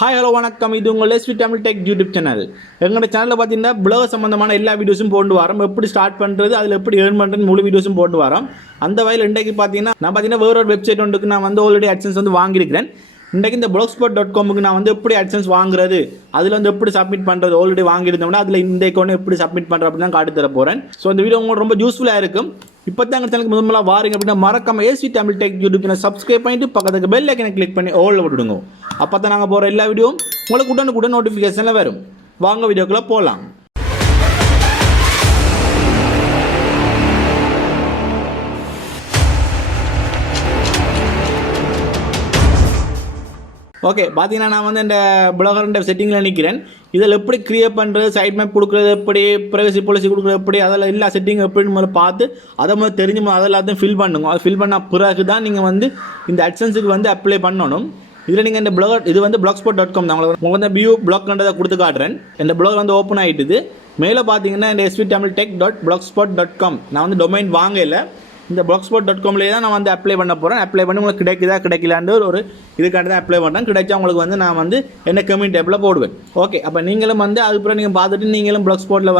Hi hello வணக்கம். இது உங்கள் let's with Tamil tech YouTube channel. எங்களோட சேனலில் பார்த்தீங்கன்னா பிளாக் சம்பந்தமான எல்லா வீடியோஸும் போட்டு வரோம். எப்படி ஸ்டார்ட் பண்ணுறது, அதில் எப்படி ஏர்ன் பண்ணுறது முழு வீடியோஸும் போட்டு வரோம். அந்த வகையில் இன்றைக்கு பார்த்தீங்கன்னா வேற ஒரு வெப்சைட் ஒன்றுக்கு நான் ஆல்ரெடி AdSense வாங்கியிருக்கிறேன். இன்றைக்கு இந்த blogspot.comக்கு நான் எப்படி AdSense வாங்குறது, அதில் எப்படி சப்மிட் பண்ணுறது ஆல்ரெடி வாங்கியிருந்தோம்னா அதில் இந்த அக்கௌண்ட் எப்படி சப்மிட் பண்ணுறது அப்படின்னு தான் காட்டி தர போகிறேன். ஸோ இந்த வீடியோ உங்களுக்கு ரொம்ப யூஸ்ஃபுல்லாக இருக்கும். இப்போ தான் எங்கள் சேனலுக்கு முதல்ல வாரீங்க அப்படின்னா மறக்காம AC Tamil tech YouTube channel subscribe பண்ணிட்டு பக்கத்துக்கு பெல் ஐக்கனை கிளிக் பண்ணி ஆல்ல விட்டுடுங்க. அப்போ தான் நாங்கள் போகிற எல்லா வீடியோவும் உங்களுக்கு உடனுக்குடன் நோட்டிஃபிகேஷனில் வரும். வாங்க வீடியோக்குள்ளே போகலாம். ஓகே, பார்த்தீங்கன்னா நான் இந்த பிளாகர் செட்டிங்கில் நிற்கிறேன். இதில் எப்படி கிரியேட் பண்ணுறது, சைட் மேப் கொடுக்குறது எப்படி, ப்ரைவசி பாலிசி கொடுக்குறது எப்படி, அதில் எல்லா செட்டிங் எப்படின்னு முதல்ல பார்த்து அதை முதல்ல தெரிஞ்சு அதெல்லாத்தையும் ஃபில் பண்ணுங்க. அதை ஃபில் பண்ண பிறகு தான் நீங்கள் இந்த AdSenseக்கு அப்ளை பண்ணணும். இதில் நீங்கள் இந்த பிளாகர் இது blogspot.com தான். உங்களுக்கு வியூ பிளாக்ன்றதை கொடுத்து காட்டுறேன். இந்த பிளாக் ஓப்பன் ஆகிட்டுது. மேலே பார்த்தீங்கன்னா இந்த svtamiltech.blogspot.com நான் டொமைன் வாங்கலை. இந்த blogspot.comலேயே தான் நான் அப்ளை பண்ண போகிறேன். அப்ளை பண்ணி உங்களுக்கு கிடைக்கலான்னு ஒரு இதுக்காண்டி தான் அப்ளை பண்ணுறேன். கிடைச்சா உங்களுக்கு நான் என்ன கமெண்ட் டேப்பில் போடுவேன். ஓகே, அப்போ நீங்களும் அதுக்கப்புறம் நீங்கள் பார்த்துட்டு நீங்களும் blogspotல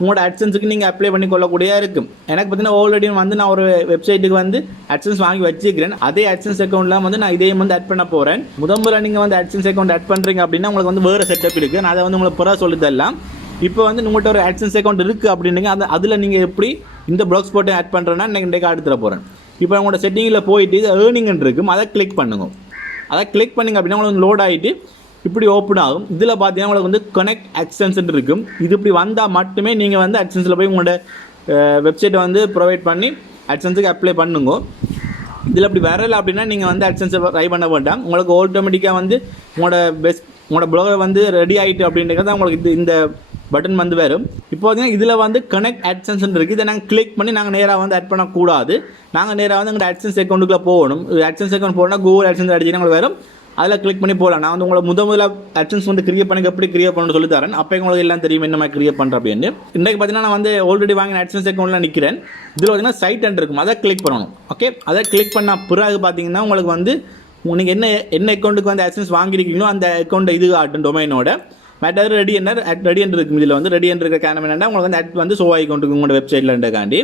உங்களோட AdSenseக்கு நீங்கள் அப்ளை பண்ணி கொள்ளக்கூடியதாக இருக்கும். எனக்கு பார்த்தீங்கன்னா ஆல்ரெடி நான் ஒரு வெப்சைட்டுக்கு AdSense வாங்கி வச்சுக்கிறேன். அதே AdSense அக்கௌண்ட்டில் நான் இதையும் ஆட் பண்ண போகிறேன். முதல்ல நீங்கள் AdSense அக்கௌண்ட் ஆட் பண்ணுறீங்க அப்படின்னா உங்களுக்கு வேறு செட்டப் இருக்குது. நான் அதை உங்களுக்கு பிறகு சொல்லி தரலாம். இப்போ உங்கள்கிட்ட ஒரு AdSense அக்கௌண்ட் இருக்குது அப்படின்னீங்க, அதில் நீங்கள் எப்படி இந்த blogspot ஆட் பண்ணுறேன்னா இன்றைக்கு அடுத்துற போகிறேன். இப்போ உங்களோட செட்டிங்கில் போயிட்டு ஏர்னிங் இருக்கும், அதை கிளிக் பண்ணுங்க. அதை கிளிக் பண்ணிங்க அப்படின்னா உங்களுக்கு லோட் ஆகிட்டு இப்படி ஓப்பன் ஆகும். இதில் பார்த்தீங்கன்னா உங்களுக்கு கனெக்ட் AdSense இருக்கும். இது இப்படி வந்தால் மட்டுமே நீங்கள் AdSenseல போய் உங்களோட வெப்சைட்டை ப்ரொவைட் பண்ணி AdSenseக்கு அப்ளை பண்ணுங்க. இதில் அப்படி வரலை அப்படின்னா நீங்கள் AdSense ட்ரை பண்ண வேண்டாம். உங்களுக்கு ஆட்டோமேட்டிக்காக உங்களோட ப்ளாகர் ரெடி ஆகிட்டு அப்படின்றது உங்களுக்கு இந்த பட்டன் வரும். இப்போ பார்த்தீங்கன்னா இதில் கனெக்ட் AdSense இருக்குது. இதை நாங்கள் கிளிக் பண்ணி நாங்கள் நேராக ஆட் பண்ணக்கூடாது. நாங்கள் நேராக எங்கள் AdSense அக்கௌண்ட்டுக்குள்ளே போகணும். AdSense அக்கௌண்ட் போனால் கூகுள் AdSense அடிச்சுன்னா உங்களுக்கு வரும். அதில் கிளிக் பண்ணி போகலாம். நான் உங்களை முதல்ல AdSense கிரியேட் பண்ணி எப்படி கிரியேட் பண்ணணும்னு சொல்லி தரேன். அப்போ உங்களுக்கு எல்லாம் தெரியும் என்ன மாதிரி கிரியேட் பண்ணுறேன் அப்படின்னு. இன்றைக்கு பார்த்தீங்கன்னா நான் ஆல்ரெடி வாங்கின AdSense அக்கௌண்ட்டில் நிற்கிறேன். இதில் பார்த்தீங்கன்னா சைட் இருக்கும், அதை கிளிக் பண்ணணும். ஓகே, அதை கிளிக் பண்ண பிறகு பார்த்தீங்கன்னா உங்களுக்கு நீங்கள் என்ன அக்கௌண்ட்டுக்கு AdSense வாங்கியிருக்கீங்களோ அந்த அக்கௌண்ட் இது ஆட்டும் டொமைனோட மேட்டர் ரெடி இருக்கும். இதில் ரெடி இருக்க கேனம் என்னென்னா உங்களுக்கு ஆட் ஷோ ஆகிக்கொண்டு உங்களோட வெப்சைட்லன்றக்காண்டி.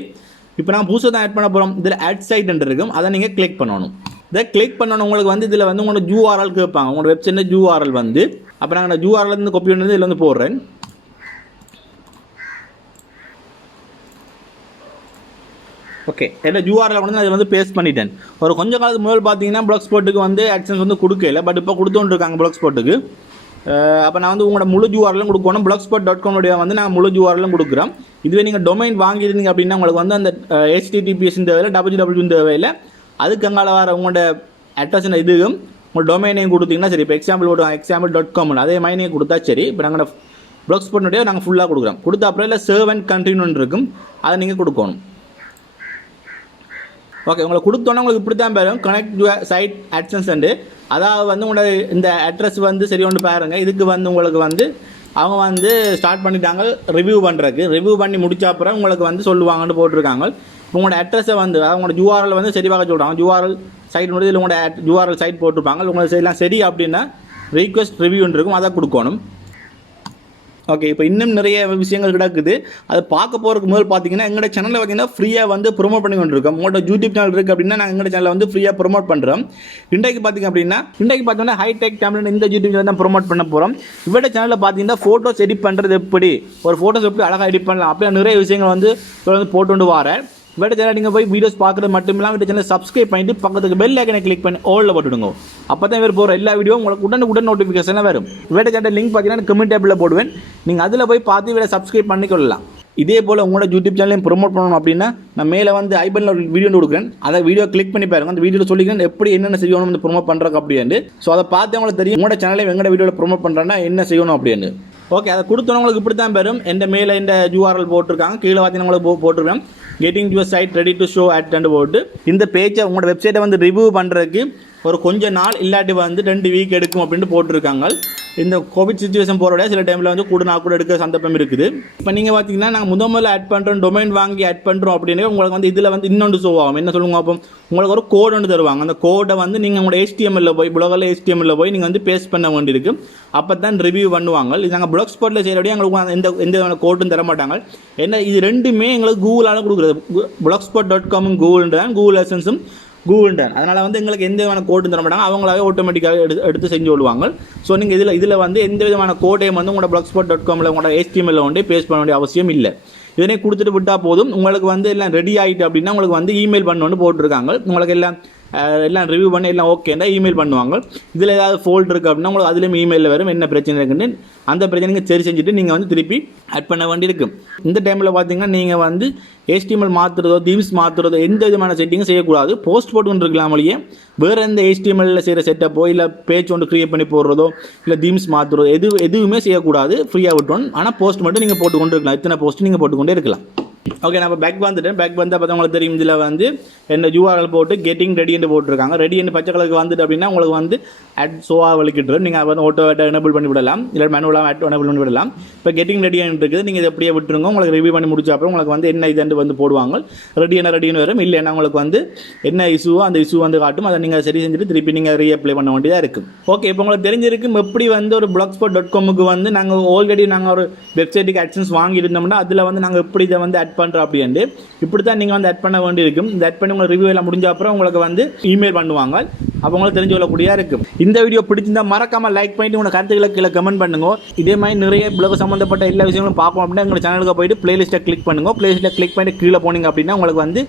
இப்போ நான் புதுசாக தான் ஆட் பண்ண போகிறோம். இதில் ஆட் சைட் இருக்கும், அதை நீங்கள் கிளிக் பண்ணணும். இதை கிளிக் பண்ணணும். உங்களுக்கு இதில் உங்களோட URL கேட்பாங்க. உங்களோட வெப்சைட்டில் URL அப்போ நாங்கள் URL காப்பி பண்ணி இதில் போடுறேன். ஓகே, என்ன URL அதில் பேஸ்ட் பண்ணிட்டேன். ஒரு கொஞ்சம் காலத்துக்கு முதல் பார்த்தீங்கன்னா blogspotக்கு AdSense கொடுக்கல, பட் இப்போ கொடுத்துருக்காங்க blogspotக்கு. அப்போ நான் உங்களோட முழு URL கொடுக்கணும். blogspot.com நான் முழு URL கொடுக்குறேன். இதுவே நீங்கள் டொமைன் வாங்கியிருந்தீங்க அப்படின்னா உங்களுக்கு அந்த HTTPS தேவையில்லை, www தேவையில்லை. அதுக்கு அங்கால வர உங்களோட அட்ரஸ் இதுவும் உங்களோட டொமைனையும் கொடுத்தீங்கன்னா சரி. இப்போ example.com அதே மாதிரி நீங்கள் கொடுத்தா சரி. இப்போ நாங்கள் blogspot நாங்கள் ஃபுல்லாக கொடுக்குறோம். கொடுத்த அப்புறம் இல்லை serve and continue இருக்கும், அதை நீங்கள் கொடுக்கணும். ஓகே, உங்களுக்கு கொடுத்தோன்னா உங்களுக்கு இப்படி தான் பேரும் கனெக்ட் சைட் AdSense. அதாவது உங்களோட இந்த அட்ரஸ் சரி ஒன்று பாருங்கள். இதுக்கு உங்களுக்கு அவங்க ஸ்டார்ட் பண்ணிட்டாங்க ரிவ்யூ பண்ணுறதுக்கு. ரிவ்யூ பண்ணி முடிச்ச அப்புறம் உங்களுக்கு சொல்லுவாங்கன்னு போட்டிருக்காங்க. உங்களோட அட்ரஸை உங்களோட URL சரி பார்க்க சொல்கிறாங்க. URL சைட் இதில் உங்களோட URL சைட் போட்டிருப்பாங்க. உங்களுக்கு எல்லாம் சரி அப்படின்னா ரீக்வெஸ்ட் ரிவ்யூன்னு இருக்கும், அதை கொடுக்கணும். ஓகே, இப்போ இன்னும் நிறைய விஷயங்கள் கிடக்குது. அதை பார்க்க போகிறதுக்கு முதல் பார்த்தீங்கன்னா எங்களோட சேனலில் பார்த்தீங்கன்னா ஃப்ரீயாக ப்ரொமோட் பண்ணி கொண்டிருக்கோம். உங்களோட யூடியூப் சேனல் இருக்குது அப்படின்னா நாங்கள் எங்களோட சேனலில் ஃப்ரீயாக ப்ரொமோட் பண்ணுறோம். இன்றைக்கு பார்த்தீங்கன்னா ஹைடெக் தமிழ் இந்த யூடியூப் சேனல் தான் ப்ரொமோட் பண்ண போகிறோம். இவரோட சேனலில் பார்த்தீங்கன்னா ஃபோட்டோஸ் எடிட் பண்ணுறது எப்படி, ஒரு ஃபோட்டோஸ் எப்படி அழகாக எடிட் பண்ணலாம், அப்படியே நிறைய விஷயங்கள் போட்டு வரேன். இவட்ட சேனல் நீங்கள் போய் வீடியோஸ் பார்க்குறது மட்டும் இல்லாமல் இவட்ட சேனல் சப்ஸ்கிரைப் பண்ணிட்டு பக்கத்துக்கு பெல் ஐக்கனை கிளிக் பண்ணி ஆல்ல போட்டுடுங்க. அப்போ தான் வேறு போகிற எல்லா வீடியோ உங்களுக்கு உடனுக்குடன் நோட்டிஃபிகேஷனில் வரும். இவட்ட சேனல் லிங்க் பார்த்தீங்கன்னா கமெண்ட் டேப்பில் போடுவேன். நீங்கள் அதில் போய் பார்த்து இவரை சப்ஸ்கிரைப் பண்ணிக்கொள்ளலாம். இதே போல் உங்களோட யூடியூப் சேனலையும் ப்ரொமோட் பண்ணணும் அப்படின்னா நான் மேலே ஐபனில் ஒரு வீடியோ கொடுக்குறேன். அதை வீடியோ கிளிக் பண்ணி பாருங்கள். அந்த வீடியோவில் சொல்லிக்கிறேன் எப்படி என்னென்ன செய்யணும் ப்ரொமோட் பண்ணுறக்கு அப்படின்னு. ஸோ அதை பார்த்து உங்களுக்கு தெரியும் உங்களோட சேனலை எங்களோட வீடியோவில் ப்ரொமோட் பண்ணுறேன்னா என்ன செய்யணும் அப்படின்னு. ஓகே, அதை கொடுத்தவங்களுக்கு இப்படி தான் பெறும். எந்த மேலே இந்த URL போட்டிருக்காங்க, கீழே பார்த்தீங்கன்னா உங்களுக்கு போட்டிருக்கேன் getting your site ready to show at போட்டு இந்த பேஜை உங்களோட வெப்சைட்டை ரிவ்யூ பண்ணுறதுக்கு ஒரு கொஞ்ச நாள் இல்லாட்டி 2 வீக் எடுக்கும் அப்படின்ட்டு போட்டிருக்காங்க. இந்த கோவிட் சிச்சுவேஷன் போகிறோட சில டைமில் வந்து கூட நான் கூட எடுக்க சந்தர்ப்பம் இருக்குது. இப்போ நீங்கள் பார்த்தீங்கன்னா நாங்கள் முதல்ல ஆட் பண்ணுறோம், டொமைன் வாங்கி ஆட் பண்ணுறோம் அப்படின்னு உங்களுக்கு வந்து இதில் வந்து இன்னொன்று ஷோ ஆகும். என்ன சொல்லுங்க, அப்போ உங்களுக்கு ஒரு கோட் ஒன்று தருவாங்க. அந்த கோடை வந்து நீங்கள் உங்களோட HTML போய் ப்ளாகில் HTML போய் நீங்கள் வந்து பேஸ்ட் பண்ண வேண்டியிருக்கு. அப்போ தான் ரிவ்யூ பண்ணுவாங்க. இது நாங்கள் Blogspotல செய்கிறபடியே எங்களுக்கு எந்த கோட்டும் தர மாட்டாங்க. ஏன்னா இது ரெண்டுமே எங்களுக்கு கூகுளால் கொடுக்குறது. blogspot.com கூகுள் தான், கூகுள் AdSense கூகுள் தான். அதனால் வந்து எங்களுக்கு எந்த விதமான கோட்டும் தர மாட்டாங்க, அவங்களாவே ஆட்டோமேட்டிக்காக எடுத்து செஞ்சு விடுவாங்க. ஸோ நீங்கள் இதில் வந்து எந்த விதமான கோட்டையும் வந்து உங்களோட blogspot.comல உங்களோட HTML வந்து பேஸ்ட் பண்ண வேண்டிய அவசியம் இல்லை. இதனை கொடுத்துட்டு விட்டால் போதும். உங்களுக்கு வந்து எல்லாம் ரெடி ஆகிட்டு அப்படின்னா உங்களுக்கு வந்து இமெயில் பண்ணணுன்னு போட்டிருக்காங்க. உங்களுக்கு எல்லாம் ரிவ்யூ பண்ணி எல்லாம் ஓகேன்னா இமெயில் பண்ணுவாங்க. இதில் ஏதாவது ஃபோல்ட் இருக்குது அப்படின்னா உங்களுக்கு அதுலேயும் இமெயிலில் வரும் என்ன பிரச்சனை இருக்குன்னு. அந்த பிரச்சனைக்கு சரி செஞ்சுட்டு நீங்கள் வந்து திருப்பி ஆட் பண்ண வேண்டியிருக்கும். இந்த டைமில் பார்த்தீங்கன்னா நீங்கள் வந்து HTML மாற்றுறதோ தீம்ஸ் மாற்றுறதோ எந்த விதமான செட்டிங்கும் செய்யக்கூடாது. போஸ்ட் போட்டு கொண்டு இருக்கலாமலேயே வேறு எந்த HTML செய்கிற செட்டப்போ இல்லை பேஜ் ஒன்று க்ரியேட் பண்ணி போடுறதோ இல்லை தீம்ஸ் மாற்றுறதோ எதுவுமே செய்யக்கூடாது. ஃப்ரீயாக விட்டோம். ஆனால் போஸ்ட் மட்டும் நீங்கள் போட்டு கொண்டு இருக்கலாம். இத்தனை போஸ்ட் நீங்கள் போட்டுக்கொண்டே இருக்கலாம். ஓகே, நான் இப்போ பேக் வந்துட்டேன். பேக் வந்தால் பார்த்தா உங்களுக்கு தெரியும், இதில் வந்து என்ன URL போட்டு கெட்டிங் ரெடின்னு போட்டிருக்காங்க. ரெடின்னு பச்சை கலருக்கு வந்துட்டு அப்படின்னா உங்களுக்கு வந்து ஆட் ஷோவாக வலிக்கிட்டு நீங்கள் வந்து ஆட்டோ எனேபிள் பண்ணி விடலாம், இல்லை மேனுவலாக ஆட் எனேபிள் பண்ணி விடலாம். இப்போ கெட்டிங் ரெடின்னு இருக்குது, நீங்கள் இதை அப்படியே விட்டுருங்க. உங்களுக்கு ரிவ்யூ பண்ணி முடிச்ச அப்புறம் உங்களுக்கு வந்து என்ன இதுன்னு வந்து போடுவாங்க. ரெடின்னு வரும். இல்லைன்னா உங்களுக்கு வந்து என்ன இஷ்யூவோ அந்த இஷ்யூ வந்து காட்டும். அதை நீங்கள் சரி செஞ்சுட்டு திருப்பி நீங்கள் ரீஅப்ளை பண்ண வேண்டியதாக இருக்கும். ஓகே, இப்போ உங்களுக்கு தெரிஞ்சிருக்கும் எப்படி வந்து ஒரு blogspot.comக்கு வந்து நாங்கள் ஆல்ரெடி ஒரு வெப்சைட்டுக்கு AdSense வாங்கியிருந்தோம்னா அதில் வந்து நாங்கள் எப்படி இதை வந்து ஆட் பண்ணுறோம் அப்படின்ட்டு இப்படி தான் நீங்கள் வந்து ஆட் பண்ண வேண்டியிருக்கும். இந்த ஆட் பண்ணி உங்கள் ரிவ்யூ எல்லாம் முடிஞ்ச அப்புறம் உங்களுக்கு வந்து இமெயில் பண்ணுவாங்க. அப்போ உங்களுக்கு தெரிஞ்சு கொள்ளக்கூடியதாக இருக்கும். இந்த வீடியோ பிடிச்சிருந்தா மறக்காமல் லைக் பண்ணிட்டு உங்கள் கருத்துக்களை கீழே கமெண்ட் பண்ணுங்க. இதே மாதிரி நிறைய blog சம்மந்தப்பட்ட எல்லா விஷயங்களும் பார்க்கணும் அப்படின்னா எங்கள் சேனலுக்கு போயிட்டு பிளேலிஸ்ட்டை கிளிக் பண்ணுங்க. பிளேலிஸ்ட்டில் கிளிக் பண்ணிட்டு கீழே போனீங்க அப்படின்னா உங்களுக்கு வந்து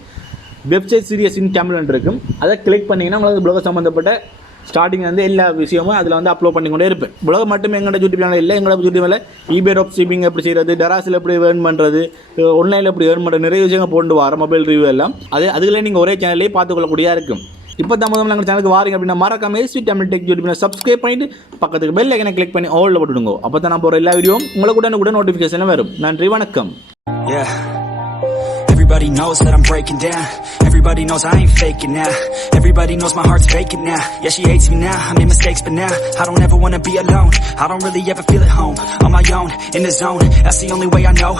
வெப்சைட் சீரியஸ் இன் தமிழ் இருக்கும். அதை கிளிக் பண்ணிங்கன்னா உங்களுக்கு blog சம்மந்தப்பட்ட ஸ்டார்டிங் வந்து எல்லா விஷயமும் அதில் வந்து அப்லோட் பண்ணிக்கொண்டே இருப்பேன். blog மட்டும் எங்களோட யூடியூப் சேனல் இல்லை, எங்களோட யூடியூப் சேனலில் eBay ட்ராப் ஷிப்பிங் எப்படி செய்கிறது, டெராஸில் எப்படி ஏர்ன் பண்ணுறது, ஆன்லைனில் எப்படி ஏர்ன் பண்ணுறது, நிறைய விஷயங்கள் போட்டு வர மொபைல் ரிவ்யூ எல்லாம் அதுகளே நீங்கள் ஒரே சேனல்லே பார்த்துக்கொள்ளக்கூடியதாக இருக்கும். இப்போ தான் முதல்ல எங்கள் சேனலுக்கு வாரீங்க அப்படின்னா மறக்காம SC Tamil Tech YouTube subscribe பண்ணிட்டு பக்கத்துக்கு பெல் ஐக்கனை கிளிக் பண்ணி ஆல்ல போட்டுடுங்க. அப்போ தான் நான் போகிற எல்லா வீடியோவும் உங்களுக்கு கூட நோட்டிஃபிகேஷன் வரும். நன்றி, வணக்கம். Everybody knows that I'm breaking down. Everybody knows I ain't faking now. Everybody knows my heart's faking now. Yeah, she hates me now, I made mistakes but now I don't ever wanna be alone. I don't really ever feel at home. On my own, in the zone, that's the only way I know.